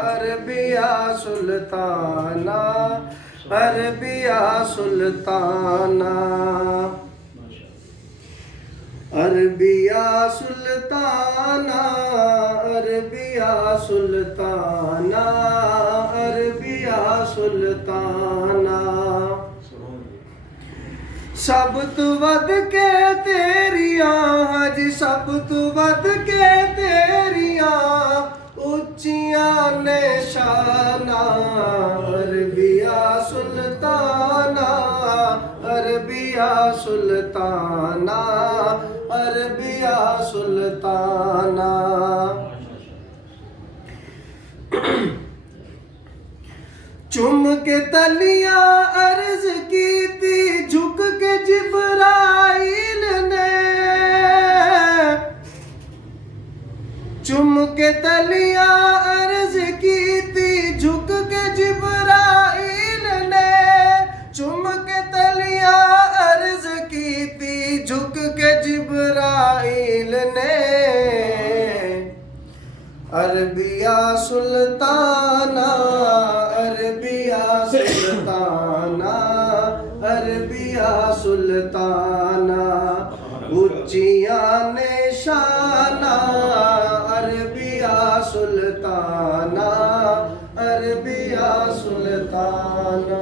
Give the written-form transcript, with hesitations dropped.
Arabia सुल्ताना, अरबिया सुल्ताना, अरबिया सुल्ताना, अरबिया सुल्ताना, अरबिया सुल्ताना। सब तू वध के तेरियां हज, सब तू वध के तेरियां उच्चियां ने शाना, अरबिया सुल्ताना, अरबिया सुल्ताना, अरबिया सुल्ताना। चुम के तलियां अर्ज की थी झुक के जिब्राइल ने, चुम के तलियां अर्ज की थी झुक के जिब्राइल ने, चुम के तलियां अर्ज की थी झुक के जिब्राइल ने। अरबिया सुल्ताना, अरबिया सुल्ताना, अरबिया सुल्ताना, उच्चियां ने शाना, अरबिया सुल्ताना, अरबिया सुल्ताना।